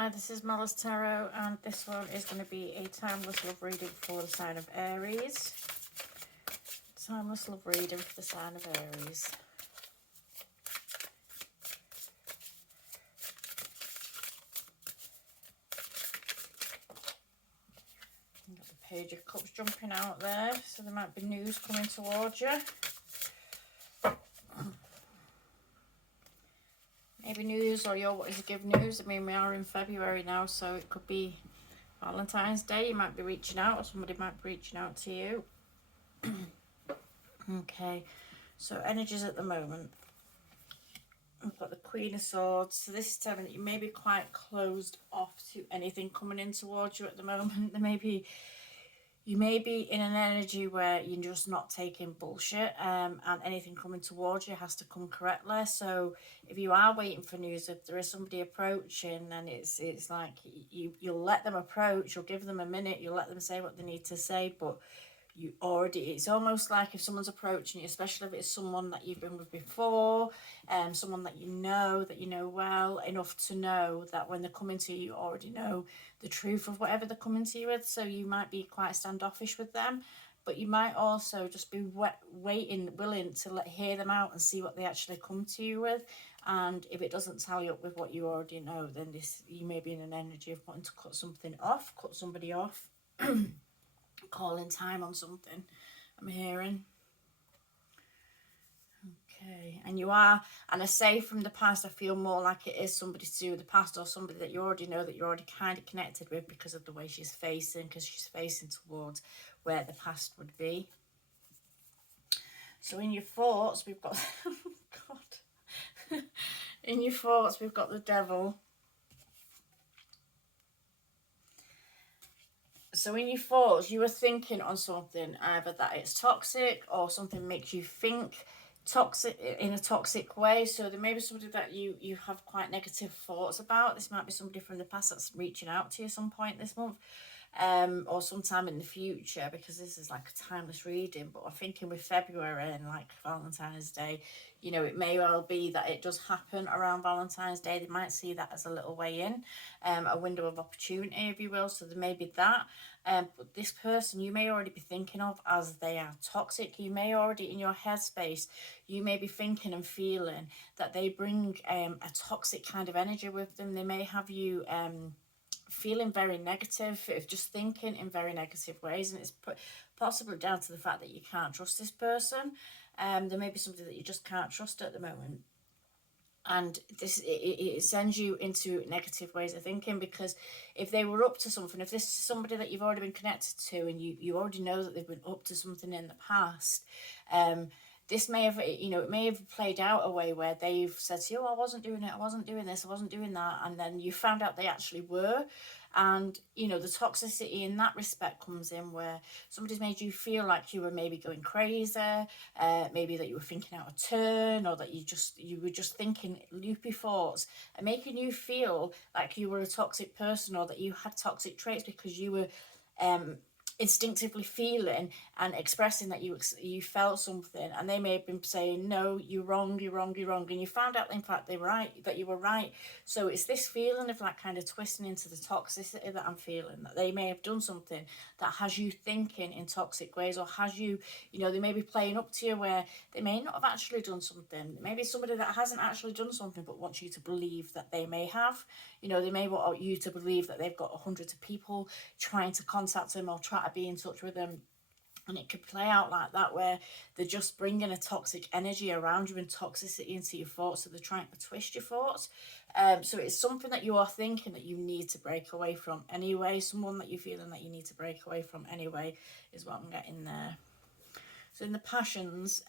Hi, this is Malice Tarot, and this one is going to be a timeless love reading for the sign of Aries. Timeless love reading for the sign of Aries. You've got the Page of Cups jumping out there, so there might be news coming towards you. Maybe news, or you're wanting to give news. I mean, we are in February now, so it could be Valentine's Day. You might be reaching out, or somebody might be reaching out to you. Okay, so energies at the moment. We've got the Queen of Swords. So this is telling that you may be quite closed off to anything coming in towards you at the moment. You may be in an energy where you're just not taking bullshit, and anything coming towards you has to come correctly. So if you are waiting for news, if there is somebody approaching, then it's like you'll let them approach, you'll give them a minute, you'll let them say what they need to say, but it's almost like if someone's approaching you, especially if it's someone that you've been with before, someone that you know well enough to know that when they're coming to you, you already know the truth of whatever they're coming to you with. So you might be quite standoffish with them, but you might also just be willing to hear them out and see what they actually come to you with. And if it doesn't tally up with what you already know, then you may be in an energy of wanting to cut somebody off. Calling time on something, I'm hearing. Okay, and I say from the past, I feel more like it is somebody to do with the past, or somebody that you already know, that you're already kind of connected with because of the way she's facing, because she's facing towards where the past would be. So in your thoughts, we've got God. In your thoughts, we've got the Devil. So in your thoughts, you were thinking on something, either that it's toxic or something makes you think toxic in a toxic way. So there may be somebody that you have quite negative thoughts about. This might be somebody from the past that's reaching out to you some point this month, or sometime in the future, because this is like a timeless reading. But I'm thinking with February and like Valentine's Day, you know, it may well be that it does happen around Valentine's Day. They might see that as a little way in, a window of opportunity, if you will. So there may be that. But this person you may already be thinking of as they are toxic. You may already, in your headspace, you may be thinking and feeling that they bring a toxic kind of energy with them. They may have you feeling very negative, just thinking in very negative ways, and it's possibly down to the fact that you can't trust this person. There may be somebody that you just can't trust at the moment, and it sends you into negative ways of thinking, because if they were up to something, if this is somebody that you've already been connected to, and you already know that they've been up to something in the past, this may have, it may have played out a way where they've said to you, I wasn't doing it, I wasn't doing this, I wasn't doing that, and then you found out they actually were. And the toxicity in that respect comes in where somebody's made you feel like you were maybe going crazy, maybe that you were thinking out of turn, or that you were just thinking loopy thoughts, and making you feel like you were a toxic person, or that you had toxic traits because you were instinctively feeling and expressing that you felt something, and they may have been saying, no, you're wrong, and you found out in fact that you were right. So it's this feeling of like kind of twisting into the toxicity that I'm feeling, that they may have done something that has you thinking in toxic ways, or has you, they may be playing up to you where they may not have actually done something. Maybe somebody that hasn't actually done something but wants you to believe that they may have. They may want you to believe that they've got hundreds of people trying to contact them or try to be in touch with them. And it could play out like that, where they're just bringing a toxic energy around you and toxicity into your thoughts. So they're trying to twist your thoughts. So it's something that you are thinking that you need to break away from anyway. Someone that you're feeling that you need to break away from anyway is what I'm getting there. So in the passions,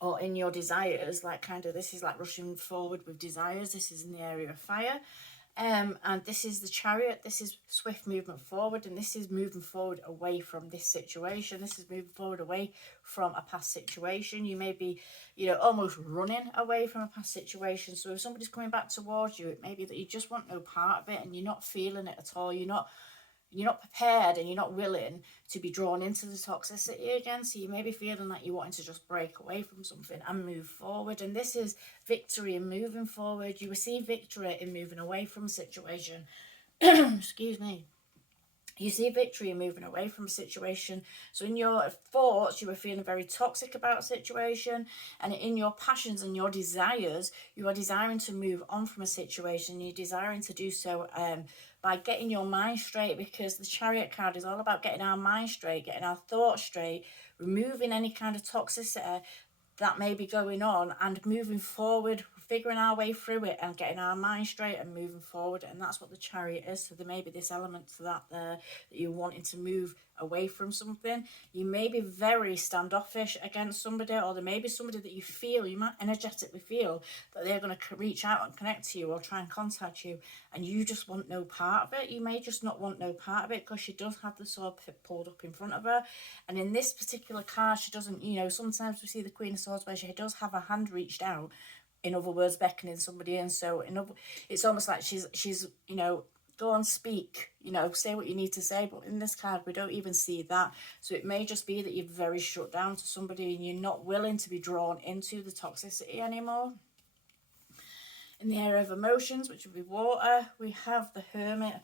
or in your desires, like kind of, this is like rushing forward with desires. This is in the area of fire. And this is the Chariot. This is swift movement forward, and this is moving forward away from this situation. This is moving forward away from a past situation. You may be, almost running away from a past situation. So if somebody's coming back towards you, it may be that you just want no part of it, and you're not feeling it at all. You're you're not prepared and you're not willing to be drawn into the toxicity again. So you may be feeling like you're wanting to just break away from something and move forward. And this is victory in moving forward. You receive victory in moving away from a situation. Excuse me. You see victory in moving away from a situation. So in your thoughts, you were feeling very toxic about a situation, and in your passions and your desires, you are desiring to move on from a situation. You're desiring to do so by getting your mind straight, because the Chariot card is all about getting our mind straight, getting our thoughts straight, removing any kind of toxicity that may be going on, and moving forward, figuring our way through it and getting our mind straight and moving forward. And that's what the Chariot is. So there may be this element to that there, that you're wanting to move away from something. You may be very standoffish against somebody, or there may be somebody that you feel, you might energetically feel that they're going to reach out and connect to you or try and contact you, and you just want no part of it. You may just not want no part of it, because she does have the sword pulled up in front of her. And in this particular card, she doesn't, sometimes we see the Queen of Swords where she does have her hand reached out, in other words, beckoning somebody in. So it's almost like she's go on, speak, say what you need to say. But in this card, we don't even see that. So it may just be that you're very shut down to somebody and you're not willing to be drawn into the toxicity anymore. In the area of emotions, which would be water, we have the Hermit.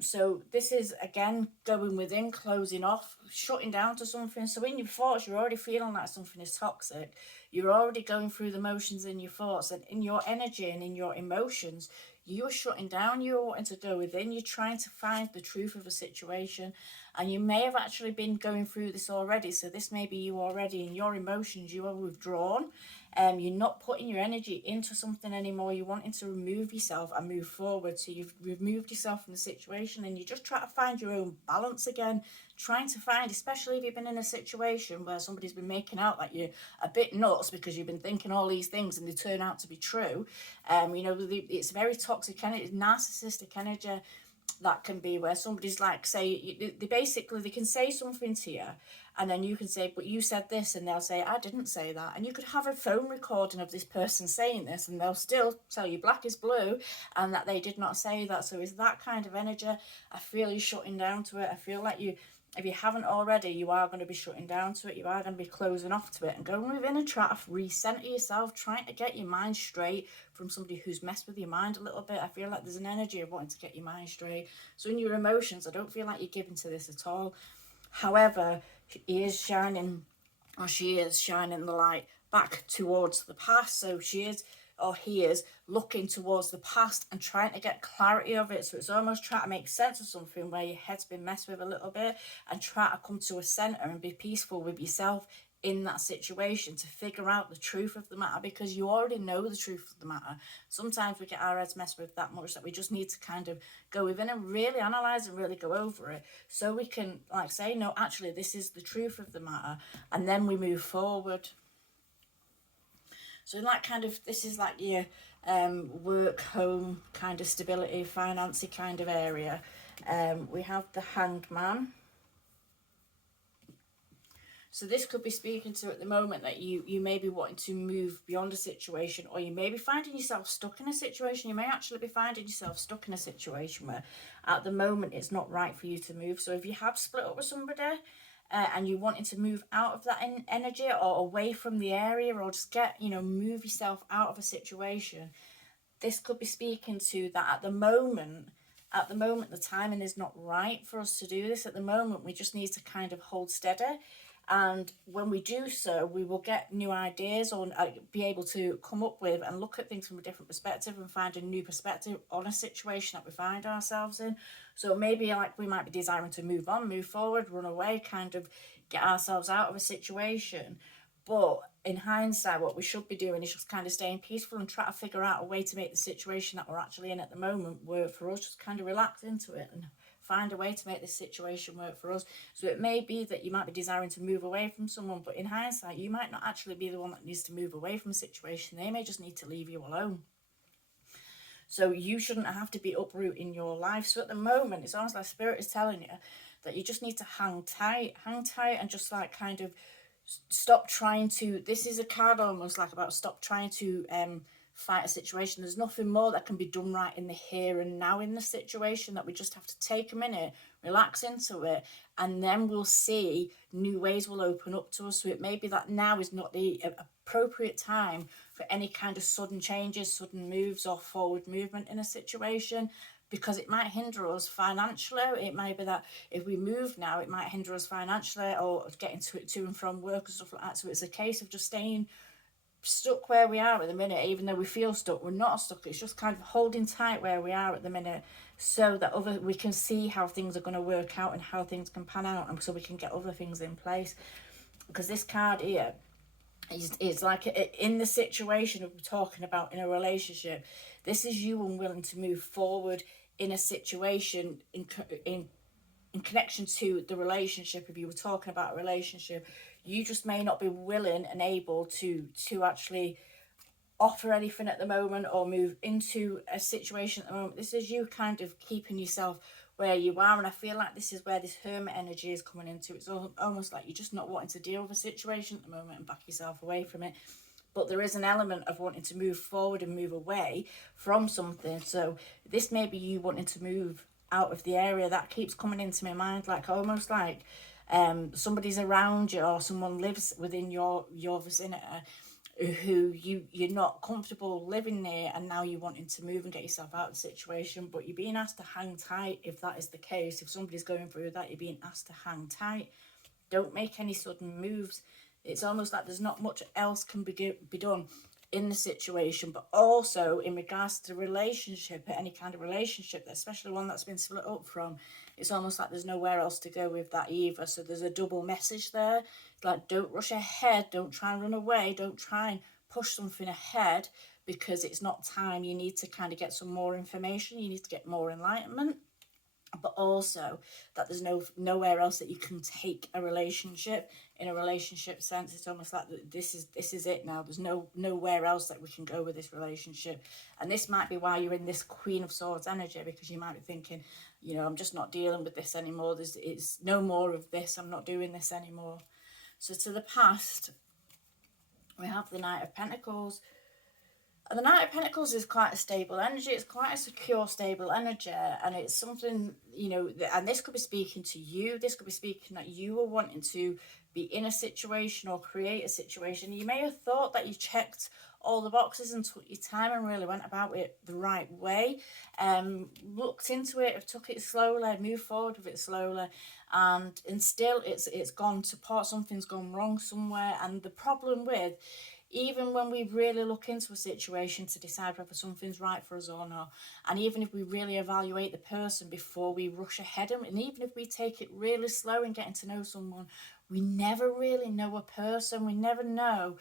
So this is, again, going within, closing off, shutting down to something. So in your thoughts, you're already feeling like something is toxic. You're already going through the motions in your thoughts, and in your energy and in your emotions, you're shutting down. You're wanting to go within. You're trying to find the truth of a situation, and you may have actually been going through this already. So this may be you already. In your emotions, you are withdrawn. You're not putting your energy into something anymore. You're wanting to remove yourself and move forward. So you've removed yourself from the situation, and you just try to find your own balance again. Trying to find, especially if you've been in a situation where somebody's been making out like you're a bit nuts because you've been thinking all these things and they turn out to be true. It's very toxic energy, narcissistic energy. That can be where somebody's like, say, they can say something to you, and then you can say, but you said this, and they'll say, I didn't say that. And you could have a phone recording of this person saying this, and they'll still tell you black is blue and that they did not say that. So it's that kind of energy. I feel you shutting down to it. I feel like if you haven't already, you are going to be shutting down to it. You are going to be closing off to it and going within a trap, recenter yourself, trying to get your mind straight from somebody who's messed with your mind a little bit. I feel like there's an energy of wanting to get your mind straight. So in your emotions, I don't feel like you're giving to this at all. However, she is shining the light back towards the past. So he is looking towards the past and trying to get clarity of it. So it's almost trying to make sense of something where your head's been messed with a little bit, and try to come to a center and be peaceful with yourself in that situation to figure out the truth of the matter, because you already know the truth of the matter. Sometimes we get our heads messed with that much that we just need to kind of go within and really analyze and really go over it, so we can say, no, actually this is the truth of the matter, and then we move forward. So in that kind of, this is like your work, home kind of stability, financy kind of area. We have the Hanged Man. So this could be speaking to at the moment that you may be wanting to move beyond a situation, or you may be finding yourself stuck in a situation. You may actually be finding yourself stuck in a situation where at the moment it's not right for you to move. So if you have split up with somebody and you're wanting to move out of that energy or away from the area, or just move yourself out of a situation, this could be speaking to that at the moment the timing is not right for us to do this. At the moment we just need to kind of hold steady. And when we do so, we will get new ideas, or be able to come up with and look at things from a different perspective and find a new perspective on a situation that we find ourselves in. So maybe we might be desiring to move on, move forward, run away, kind of get ourselves out of a situation. But in hindsight, what we should be doing is just kind of staying peaceful and try to figure out a way to make the situation that we're actually in at the moment work for us. Just kind of relax into it and find a way to make this situation work for us. So it may be that you might be desiring to move away from someone, but in hindsight, you might not actually be the one that needs to move away from a situation. They may just need to leave you alone. So you shouldn't have to be uprooting your life. So at the moment, it's almost like Spirit is telling you that you just need to hang tight and just kind of stop trying to, this is a card almost about stop trying to fight a situation. There's nothing more that can be done right in the here and now in the situation, that we just have to take a minute, relax into it, and then we'll see new ways will open up to us. So it may be that now is not the appropriate time for any kind of sudden changes, sudden moves, or forward movement in a situation, because it might hinder us financially. It might be that if we move now, it might hinder us financially, or getting to and from work and stuff like that. So it's a case of just staying stuck where we are at the minute. Even though we feel stuck, we're not stuck. It's just kind of holding tight where we are at the minute, so that we can see how things are going to work out and how things can pan out, and so we can get other things in place. Because this card here is like in the situation we're talking about in a relationship. This is you unwilling to move forward in a situation in connection to the relationship. If you were talking about a relationship, you just may not be willing and able to actually offer anything at the moment, or move into a situation at the moment. This is you kind of keeping yourself where you are, and I feel like this is where this hermit energy is coming into. It's almost like you're just not wanting to deal with a situation at the moment and back yourself away from it. But there is an element of wanting to move forward and move away from something. So this may be you wanting to move out of the area. That keeps coming into my mind, like almost like somebody's around you, or someone lives within your vicinity who you're not comfortable living near, and now you're wanting to move and get yourself out of the situation, but you're being asked to hang tight. If that is the case, if somebody's going through that, you're being asked to hang tight. Don't make any sudden moves. It's almost like there's not much else can be done in the situation. But also in regards to relationship, any kind of relationship, especially one that's been split up from, it's almost like there's nowhere else to go with that either. So there's a double message there. Like, don't rush ahead, don't try and run away, don't try and push something ahead, because it's not time. You need to kind of get some more information, you need to get more enlightenment. But also that there's nowhere else that you can take a relationship. In a relationship sense, it's almost like this is it now. There's nowhere else that we can go with this relationship. And this might be why you're in this Queen of Swords energy, because you might be thinking, you know, I'm just not dealing with this anymore. It's no more of this. I'm not doing this anymore. So to the past, we have the Knight of Pentacles. And the Knight of Pentacles is quite a stable energy. It's quite a secure, stable energy. And it's something, you know, and this could be speaking to you. This could be speaking that you were wanting to be in a situation or create a situation. You may have thought that you checked all the boxes and took your time and really went about it the right way. Looked into it, took it slowly, moved forward with it slowly. And still it's gone to pot. Something's gone wrong somewhere. And the problem with, even when we really look into a situation to decide whether something's right for us or not, and even if we really evaluate the person before we rush ahead, and even if we take it really slow in getting to know someone, we never really know a person. We never know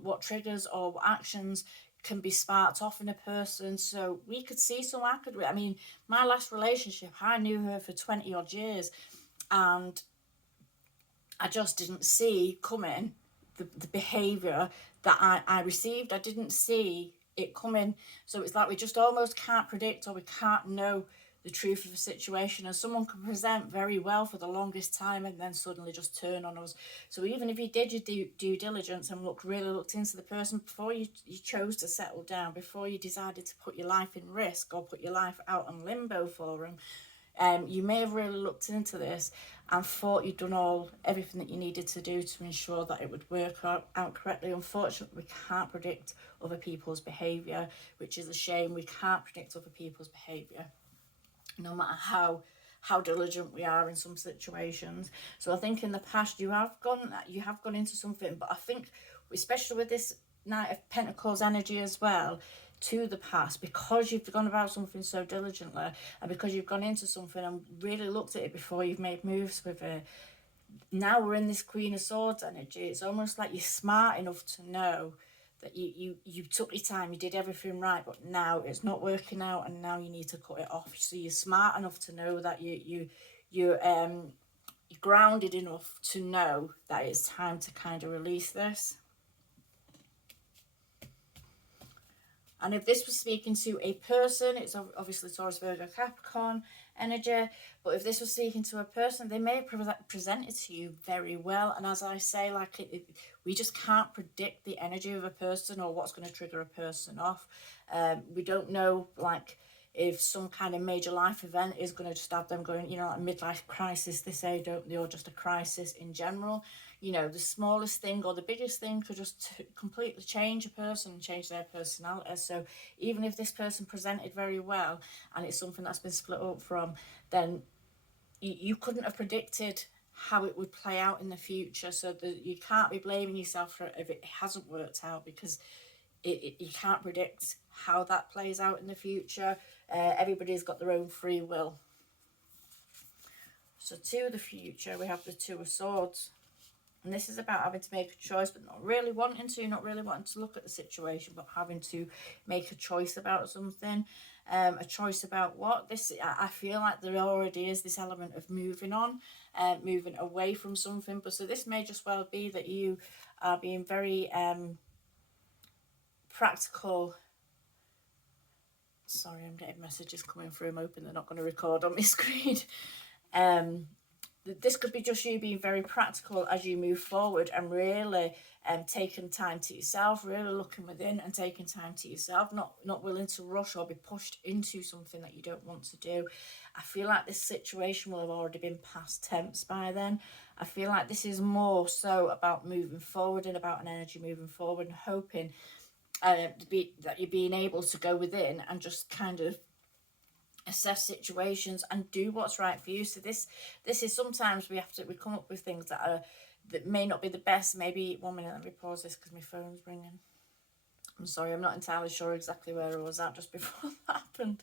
what triggers or what actions can be sparked off in a person. So we could see someone, I mean, my last relationship, I knew her for 20 odd years, and I just didn't see coming the behaviour that I received. I didn't see it coming. So it's like we just almost can't predict, or we can't know the truth of a situation. And someone can present very well for the longest time and then suddenly just turn on us. So even if you did your due diligence and really looked into the person before you chose to settle down, before you decided to put your life in risk or put your life out on limbo for them, you may have really looked into this and thought you'd done everything that you needed to do to ensure that it would work out correctly. Unfortunately, we can't predict other people's behaviour, which is a shame. We can't predict other people's behaviour, no matter how diligent we are in some situations. So I think in the past you have gone into something, but I think especially with this Knight of Pentacles energy as well, to the past, because you've gone about something so diligently, and because you've gone into something and really looked at it before you've made moves with it. Now we're in this Queen of Swords energy. It's almost like you're smart enough to know that you took your time, you did everything right, but now it's not working out, and now you need to cut it off. So you're smart enough to know that you're grounded enough to know that it's time to kind of release this. And if this was speaking to a person, it's obviously Taurus, Virgo, Capricorn energy. But if this was speaking to a person, they may present it to you very well. And as I say, like we just can't predict the energy of a person or what's going to trigger a person off. We don't know, like, if some kind of major life event is going to just have them going, you know, like a midlife crisis, they say, don't they, or just a crisis in general. You know, the smallest thing or the biggest thing could just completely change a person and change their personality. So even if this person presented very well and it's something that's been split up from, then you couldn't have predicted how it would play out in the future. So you can't be blaming yourself for it if it hasn't worked out, because you can't predict how that plays out in the future. Everybody's got their own free will. So to the future, we have the Two of Swords. And this is about having to make a choice, but not really wanting to look at the situation, but having to make a choice about something. A choice about what? I feel like there already is this element of moving on, moving away from something. But so this may just well be that you are being very practical. Sorry, I'm getting messages coming through. I'm hoping they're not going to record on my screen. This could be just you being very practical as you move forward and really taking time to yourself, really looking within and taking time to yourself, not willing to rush or be pushed into something that you don't want to do. I feel like this situation will have already been past tense by then. I feel like this is more so about moving forward and about an energy moving forward and hoping that you're being able to go within and just kind of assess situations and do what's right for you. So this is sometimes we come up with things that may not be the best. Maybe 1 minute, let me pause this because my phone's ringing. I'm sorry, I'm not entirely sure exactly where I was at just before that happened.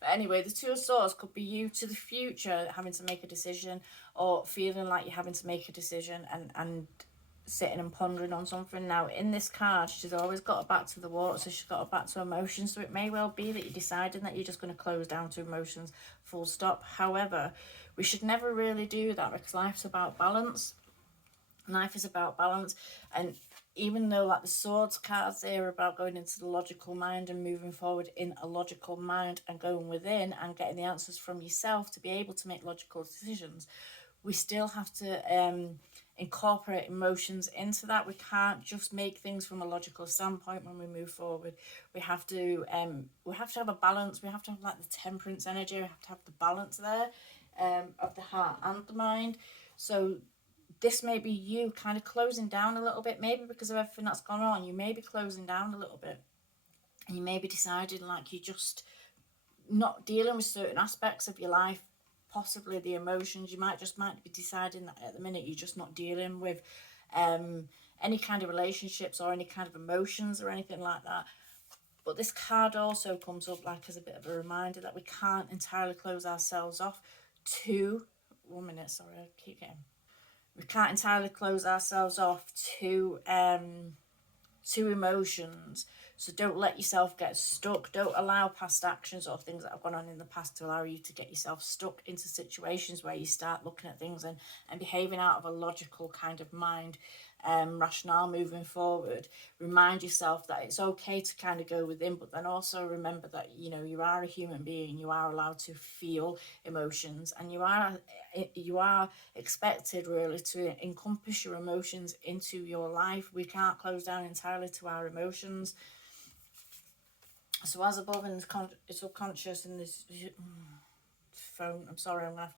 But anyway, the Two of Swords could be you to the future having to make a decision, or feeling like you're having to make a decision and sitting and pondering on something. Now in this card, she's always got her back to the water, so she's got her back to emotions. So it may well be that you're deciding that you're just going to close down to emotions, full stop. However, we should never really do that, because life's about balance. Life is about balance. And even though like the Swords cards here are about going into the logical mind and moving forward in a logical mind and going within and getting the answers from yourself to be able to make logical decisions, we still have to incorporate emotions into that. We can't just make things from a logical standpoint when we move forward. We have to have a balance. We have to have like the temperance energy. We have to have the balance there of the heart and the mind. So this may be you kind of closing down a little bit, maybe because of everything that's gone on. You may be closing down a little bit, and you may be deciding like you're just not dealing with certain aspects of your life, possibly the emotions. You might be deciding that at the minute you're just not dealing with any kind of relationships or any kind of emotions or anything like that. But this card also comes up like as a bit of a reminder that we can't entirely close ourselves off to 1 minute, sorry, I keep getting, we can't entirely close ourselves off to emotions. So don't let yourself get stuck. Don't allow past actions or things that have gone on in the past to allow you to get yourself stuck into situations where you start looking at things and behaving out of a logical kind of mind, rationale moving forward. Remind yourself that it's okay to kind of go within, but then also remember that, you know, you are a human being. You are allowed to feel emotions, and you are expected really to encompass your emotions into your life. We can't close down entirely to our emotions. So as above in the subconscious in this phone, I'm sorry, I'm going to have